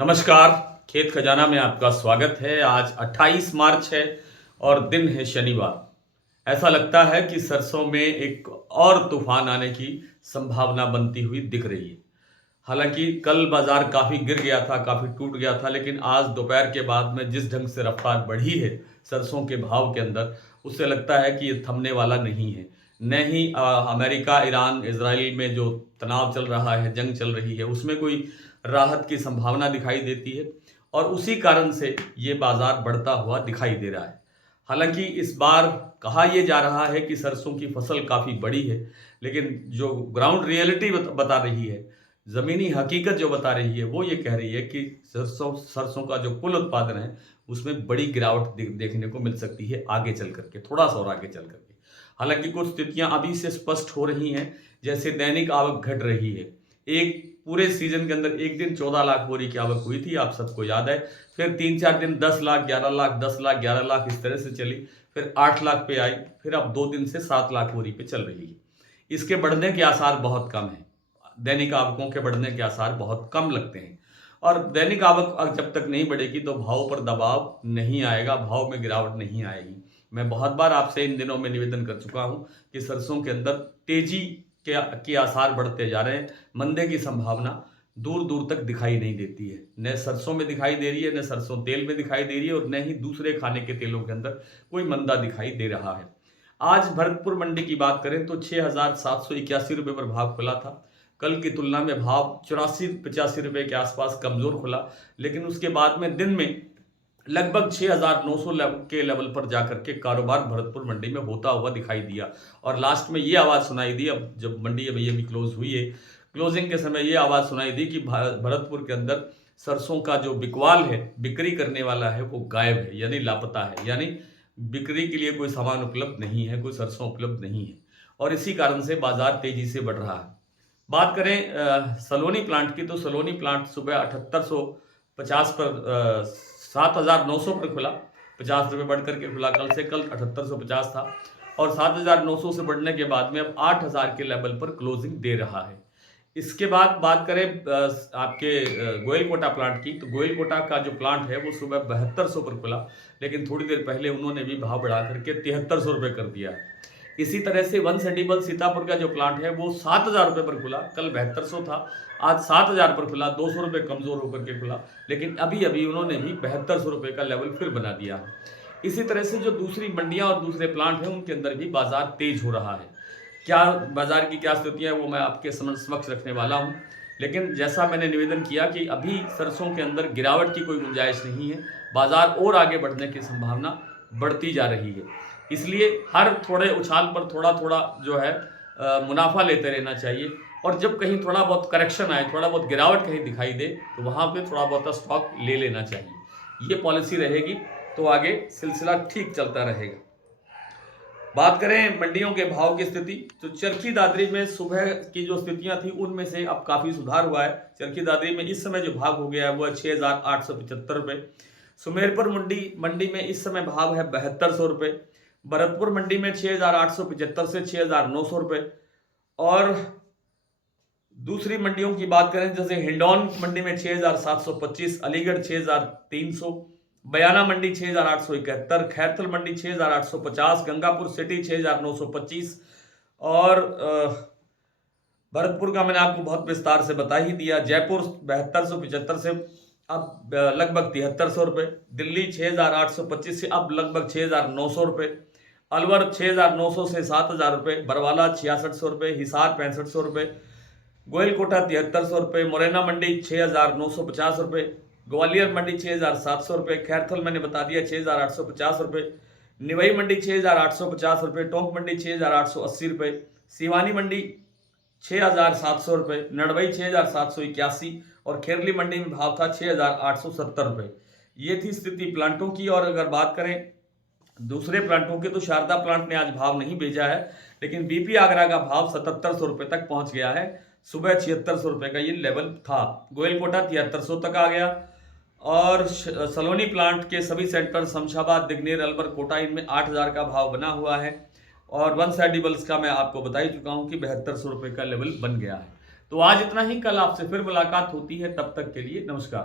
नमस्कार। खेत खजाना में आपका स्वागत है। आज 28 मार्च है और दिन है शनिवार। ऐसा लगता है कि सरसों में एक और तूफान आने की संभावना बनती हुई दिख रही है। हालांकि कल बाजार काफ़ी गिर गया था, काफ़ी टूट गया था, लेकिन आज दोपहर के बाद में जिस ढंग से रफ्तार बढ़ी है सरसों के भाव के अंदर, उससे लगता है कि ये थमने वाला नहीं है। न ही अमेरिका, ईरान, इजराइल में जो तनाव चल रहा है, जंग चल रही है, उसमें कोई राहत की संभावना दिखाई देती है और उसी कारण से ये बाजार बढ़ता हुआ दिखाई दे रहा है। हालांकि इस बार कहा यह जा रहा है कि सरसों की फसल काफ़ी बड़ी है, लेकिन जो ग्राउंड रियलिटी बता रही है, ज़मीनी हकीकत जो बता रही है, वो ये कह रही है कि सरसों का जो कुल उत्पादन है उसमें बड़ी गिरावट देखने को मिल सकती है आगे चल करके, थोड़ा सा और आगे चल करके। हालांकि कुछ स्थितियां अभी से स्पष्ट हो रही हैं, जैसे दैनिक आवक घट रही है। एक पूरे सीजन के अंदर एक दिन 14 लाख बोरी की आवक हुई थी, आप सबको याद है। फिर 3-4 दिन 10 लाख, 11 लाख, 10 लाख, 11 लाख इस तरह से चली, फिर 8 लाख पे आई, फिर अब 2 दिन से 7 लाख बोरी पे चल रही है। इसके बढ़ने के आसार बहुत कम हैं। दैनिक आवकों के बढ़ने के आसार बहुत कम लगते हैं और दैनिक आवक जब तक नहीं बढ़ेगी तो भाव पर दबाव नहीं आएगा, भाव में गिरावट नहीं आएगी। मैं बहुत बार आपसे इन दिनों में निवेदन कर चुका हूं कि सरसों के अंदर तेजी के आसार बढ़ते जा रहे हैं। मंदे की संभावना दूर दूर तक दिखाई नहीं देती है। न सरसों में दिखाई दे रही है, न सरसों तेल में दिखाई दे रही है और न ही दूसरे खाने के तेलों के अंदर कोई मंदा दिखाई दे रहा है। आज भरतपुर मंडी की बात करें तो 6,781 रुपये पर भाव खुला था। कल की तुलना में भाव 84-85 रुपये के आसपास कमजोर खुला, लेकिन उसके बाद में दिन में लगभग 6,900 के लेवल पर जाकर के कारोबार भरतपुर मंडी में होता हुआ दिखाई दिया और लास्ट में ये आवाज़ सुनाई दी, अब जब मंडी अभी क्लोज हुई है, क्लोजिंग के समय ये आवाज़ सुनाई दी कि भरतपुर के अंदर सरसों का जो बिकवाल है, बिक्री करने वाला है, वो गायब है, यानी लापता है, यानी बिक्री के लिए कोई सामान उपलब्ध नहीं है, कोई सरसों उपलब्ध नहीं है और इसी कारण से बाजार तेजी से बढ़ रहा है। बात करें सलोनी प्लांट की, तो सलोनी प्लांट सुबह 7850 पर 7,900 पर खुला, 50 रुपये बढ़ करके खुला। कल 7850 था और 7,900 से बढ़ने के बाद में अब 8,000 के लेवल पर क्लोजिंग दे रहा है। इसके बाद बात करें आपके गोयलकोटा प्लांट की, तो गोयलकोटा का जो प्लांट है वो सुबह 7200 पर खुला, लेकिन थोड़ी देर पहले उन्होंने भी भाव बढ़ा करके 7300 रुपये कर दिया है। इसी तरह से वन सेंटिबल सीतापुर का जो प्लांट है वो 7,000 रुपये पर खुला, कल 7200 था, आज 7,000 पर खुला, 200 रुपये कमज़ोर होकर के खुला, लेकिन अभी अभी उन्होंने भी 7200 रुपये का लेवल फिर बना दिया है। इसी तरह से जो दूसरी मंडियां और दूसरे प्लांट हैं उनके अंदर भी बाजार तेज हो रहा है। क्या बाजार की क्या स्थितियाँ है वो मैं आपके समक्ष रखने वाला हूँ, लेकिन जैसा मैंने निवेदन किया कि अभी सरसों के अंदर गिरावट की कोई गुंजाइश नहीं है, बाजार और आगे बढ़ने की संभावना बढ़ती जा रही है। इसलिए हर थोड़े उछाल पर थोड़ा थोड़ा जो है मुनाफा लेते रहना चाहिए और जब कहीं थोड़ा बहुत करेक्शन आए, थोड़ा बहुत गिरावट कहीं दिखाई दे तो वहाँ पे थोड़ा बहुत स्टॉक ले लेना चाहिए। ये पॉलिसी रहेगी तो आगे सिलसिला ठीक चलता रहेगा। बात करें मंडियों के भाव की स्थिति, तो चरखी दादरी में सुबह की जो स्थितियां थी उनमें से अब काफ़ी सुधार हुआ है। चरखी दादरी में इस समय जो भाव हो गया है वो है 6,875 रुपये। सुमेरपुर मंडी में इस समय भाव है 7200 रुपये। भरतपुर मंडी में 6,875 से 6,900 रुपये और दूसरी मंडियों की बात करें जैसे हिंडौन मंडी में 6,725, अलीगढ़ 6,300, बयाना मंडी 6,871, खैरथल मंडी 6,850, गंगापुर सिटी 6,925 और भरतपुर का मैंने आपको बहुत विस्तार से बता ही दिया। जयपुर 7275 से अब लगभग 7300 रुपये, दिल्ली 6,825 से अब लगभग 6,900 रुपये, अलवर 6,900 से 7,000 रुपये, बरवाला 6,600 रुपये, हिसार 6,500 रुपये, गोयलकोटा 7,300 रुपये, मुरैना मंडी 6,950 रुपये, ग्वालियर मंडी 6,700 रुपये, खैरथल मैंने बता दिया 6,850 रुपये, निवई मंडी 6,850 रुपये, टोंक मंडी 6,880 रुपये, सिवानी मंडी 6,700 रुपये, नड़वई 6,781 और खेरली मंडी में भाव था 6,870 रुपये। ये थी स्थिति प्लांटों की। और अगर बात करें दूसरे प्लांटों के, तो शारदा प्लांट ने आज भाव नहीं भेजा है, लेकिन बीपी आगरा का भाव 7,700 रुपये तक पहुंच गया है। सुबह 7,600 रुपये का ये लेवल था। गोयलकोटा 7,300 तक आ गया और सलोनी प्लांट के सभी सेंटर शमशाबाद, दिग्नेर, अलवर, कोटा, इनमें 8,000 का भाव बना हुआ है और वन साइड डिबल्स का मैं आपको बता ही चुका हूँ कि 7,200 रुपये का लेवल बन गया है। तो आज इतना ही, कल आपसे फिर मुलाकात होती है, तब तक के लिए नमस्कार।